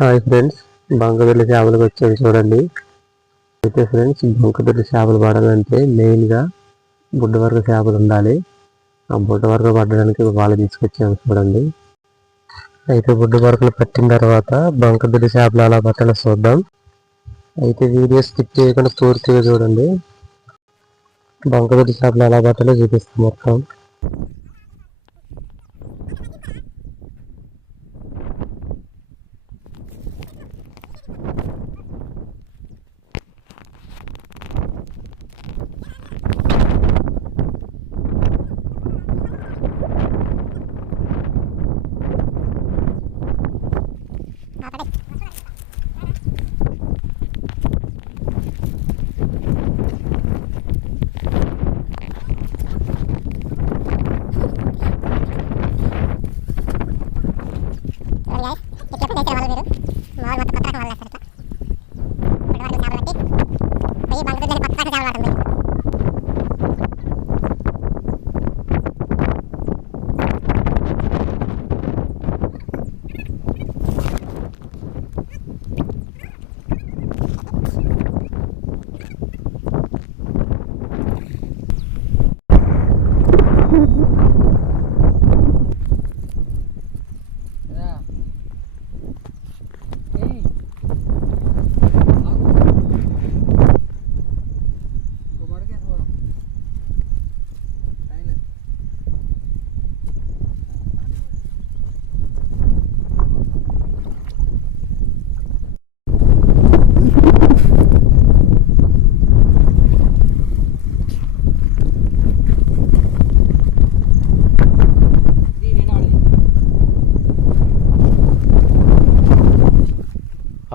Hi friends, బంకదొడ్డి చేపలకు వచ్చాము చూడండి. అయితే ఫ్రెండ్స్, బంకదొడ్డి చేపలు పడాలంటే మెయిన్గా బుడ్డ వరకు చేపలు ఉండాలి. ఆ బుడ్డ వరకు పట్టడానికి వాళ్ళు తీసుకొచ్చాము చూడండి. అయితే బుడ్డ వరకులు పట్టిన తర్వాత బంకదొడ్డి చేపలు అలా పట్టాలో చూద్దాం. అయితే వీడియో స్కిప్ చేయకుండా పూర్తిగా చూడండి. బంకదొడ్డి చేపలు ఎలా పట్టాలో చూపిస్తాం మొత్తం.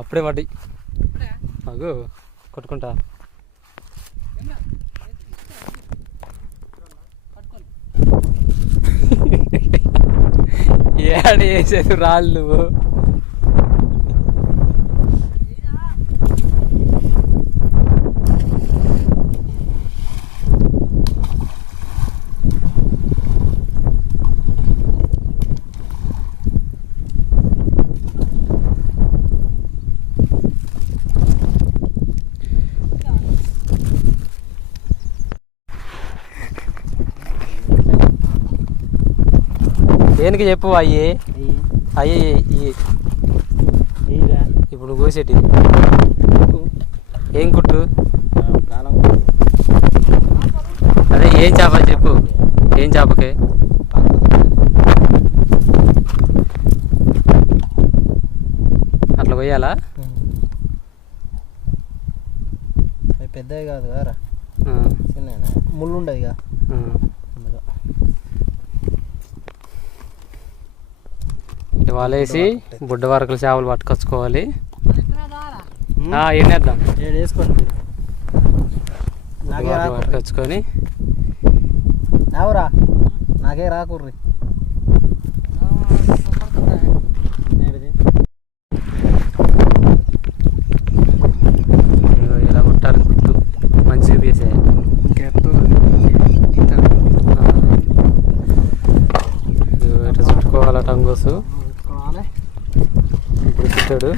అప్పుడే పడ్డాయి. అగో కొట్టుకుంటా ఏడ వేసేది రాళ్ళు నువ్వు. దేనికి చెప్పు అయ్యి అయ్యి ఇప్పుడు నువ్వు కోసేటి ఏం కుట్టు అదే ఏం చేప చెప్పు, ఏం చేపకే అట్లా పోయాలా? పెద్దవి కాదు కదా, చిన్న ముళ్ళు ఉండదు కదా. ఇటు వాళ్ళేసి బుడ్డ వరకలు చేపలు పట్టుకొచ్చుకోవాలి. ఎన్నేద్దాం వేసుకోండి, పట్టుకొచ్చుకొని ఎవరా నాకే రాకూర్రి. ఇలా కొట్టాలి గుర్తు మంచిగా వేసే ఇట్లా చుట్టుకోవాలి టంగోసు. ఇప్పుడు చుట్టాడు.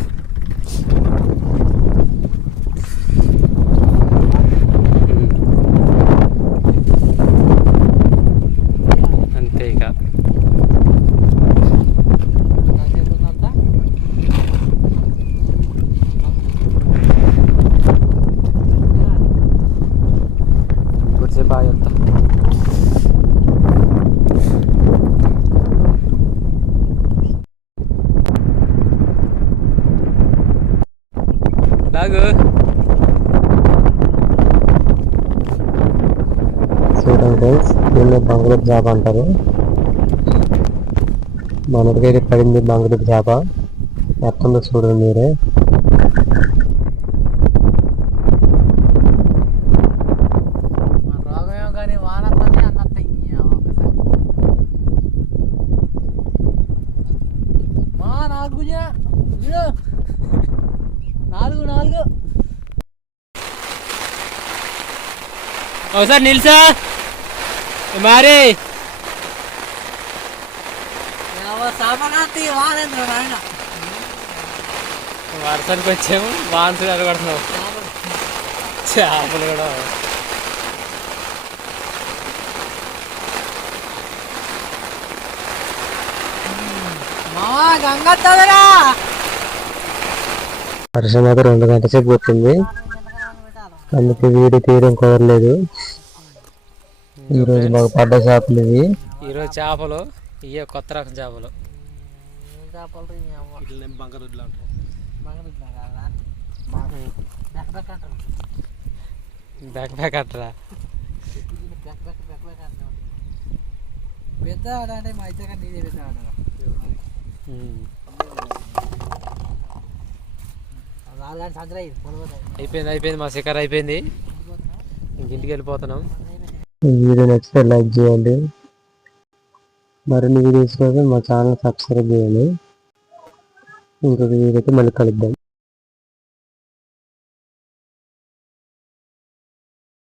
అంతే ఇక కొద్దిసేపు ఆగేస్తా. చూడండి ఫ్రెండ్స్, దీన్ని బంగళూరు చేప అంటారు. మనకైతే పడింది బంగళూరు చేప. ఎట్టుందో చూడండి మీరే. ఒకసారి నిల్సా మరి వర్షానికి వచ్చాము వాన్స్ అడగడుతున్నాం చేపలు కూడా వర్షం మాత్రం 2 గంటల సేపు కొట్టింది, అందుకే వీడియో తీయడం కుదరలేదు. ఈరోజు మాకు పడ్డ చేపలు ఇవి. ఈరోజు చేపలు ఇవే కొత్త రకం చేపలు. బ్యాక్ బ్యాక్ అంటారా పెద్ద అంటే మా ఇద్దరు నీదే పెద్ద అయిపోయింది మా శిఖర్ అయిపోయింది, ఇంటికి వెళ్ళిపోతున్నాం. ఈ వీడియో నచ్చితే లైక్ చేయండి, మరిన్ని వీడియోస్ కోసం మా ఛానల్ సబ్స్క్రైబ్ చేయండి. ఇంకొక వీడియోతో మళ్ళీ కలుద్దాం.